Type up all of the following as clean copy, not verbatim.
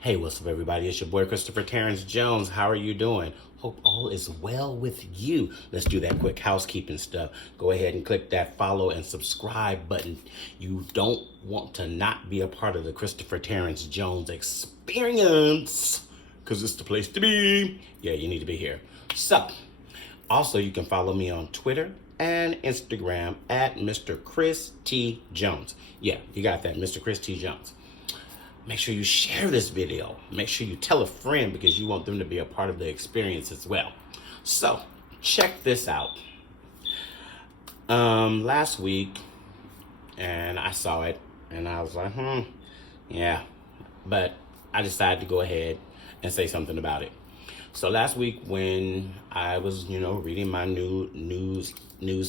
Hey, what's up, everybody? It's your boy, Christopher Terrence Jones. How are you doing? Hope all is well with you. Let's do that quick housekeeping stuff. Go ahead and click that follow and subscribe button. You don't want to not be a part of the Christopher Terrence Jones experience because it's the place to be. Yeah, you need to be here. So, also, you can follow me on Twitter and Instagram at Mr. Chris T. Jones. Yeah, you got that, Mr. Chris T. Jones. Make sure you share this video. Make sure you tell a friend because you want them to be a part of the experience as well. So, check this out. Last week, and I saw it, and I was like, yeah. But I decided to go ahead and say something about it. So last week when I was, reading my news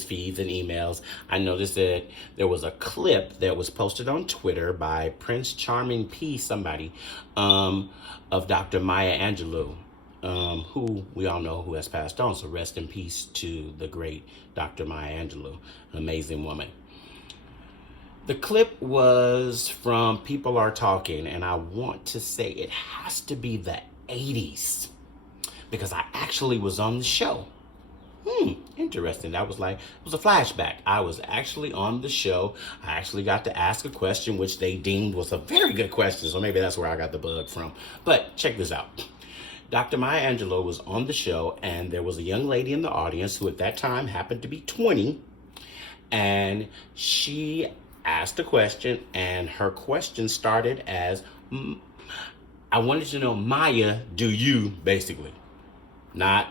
feeds and emails, I noticed that there was a clip that was posted on Twitter by Prince Charming P somebody of Dr. Maya Angelou, who we all know who has passed on. So rest in peace to the great Dr. Maya Angelou, an amazing woman. The clip was from People Are Talking, and I want to say it has to be the 80s. Because I actually was on the show. Interesting. It was a flashback. I was actually on the show. I actually got to ask a question, which they deemed was a very good question. So maybe that's where I got the bug from. But check this out. Dr. Maya Angelou was on the show, and there was a young lady in the audience who at that time happened to be 20. And she asked a question, and her question started as, I wanted to know, Maya, do you, basically. Not,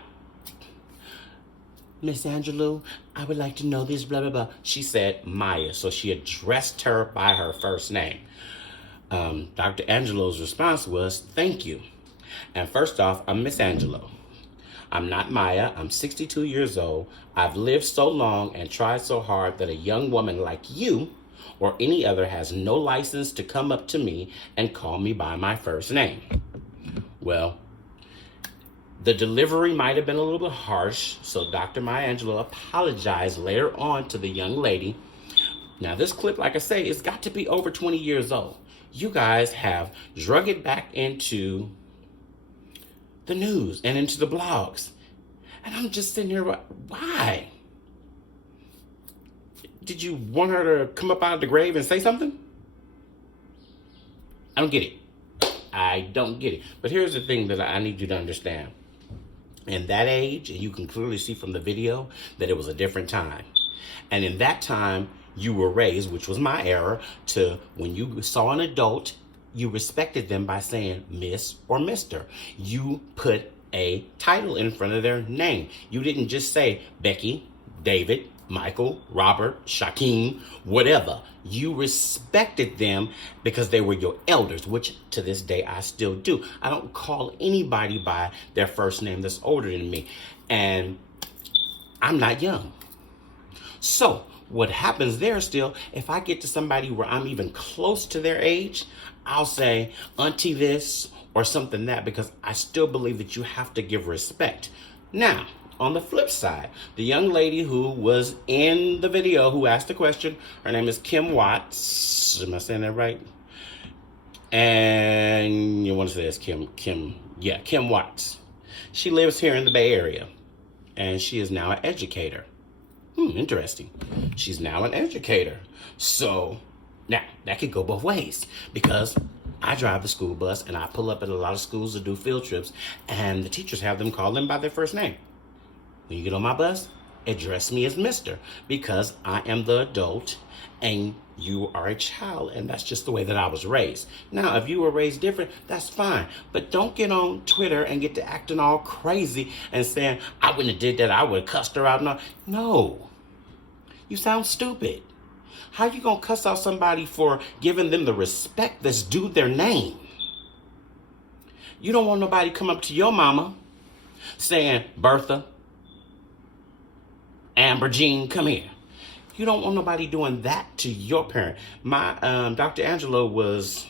Miss Angelou, I would like to know this, blah, blah, blah. She said Maya, so she addressed her by her first name. Dr. Angelou's response was, thank you. And first off, I'm Miss Angelou. I'm not Maya. I'm 62 years old. I've lived so long and tried so hard that a young woman like you or any other has no license to come up to me and call me by my first name. Well, the delivery might have been a little bit harsh, so Dr. Maya Angelou apologized later on to the young lady. Now, this clip, like I say, it's got to be over 20 years old. You guys have drug it back into the news and into the blogs. And I'm just sitting here, why? Did you want her to come up out of the grave and say something? I don't get it. I don't get it. But here's the thing that I need you to understand. In that age, and you can clearly see from the video that it was a different time. And in that time, you were raised, which was my era, to when you saw an adult, you respected them by saying Miss or Mr. You put a title in front of their name. You didn't just say Becky, David, Michael, Robert, Shaquem, whatever. You respected them because they were your elders, which to this day I still do. I don't call anybody by their first name that's older than me. And I'm not young. So what happens there still, if I get to somebody where I'm even close to their age, I'll say auntie this or something that, because I still believe that you have to give respect. Now, on the flip side, the young lady who was in the video who asked the question, her name is Kim Watts. Am I saying that right? And you want to say it's Kim Watts. She lives here in the Bay Area, and she is now an educator. Interesting. She's now an educator. So now that could go both ways, because I drive the school bus and I pull up at a lot of schools to do field trips, and the teachers have them call them by their first name. When you get on my bus, address me as Mr. because I am the adult and you are a child, and that's just the way that I was raised. Now, if you were raised different, that's fine. But don't get on Twitter and get to acting all crazy and saying, I wouldn't have did that, I would have cussed her out. No. You sound stupid. How you gonna cuss out somebody for giving them the respect that's due their name? You don't want nobody come up to your mama saying, Bertha, Amber Jean, come here. You don't want nobody doing that to your parent. My Dr. Angelou was,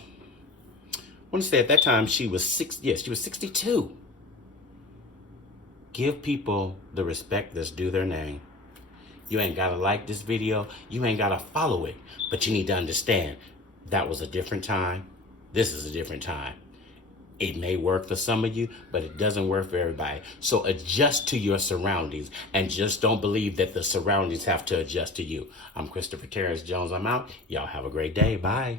I want to say at that time she was 62. Give people the respect that's due their name. You ain't gotta like this video. You ain't gotta follow it. But you need to understand that was a different time. This is a different time. It may work for some of you, but it doesn't work for everybody. So adjust to your surroundings and just don't believe that the surroundings have to adjust to you. I'm Christopher Terrence Jones. I'm out. Y'all have a great day. Bye.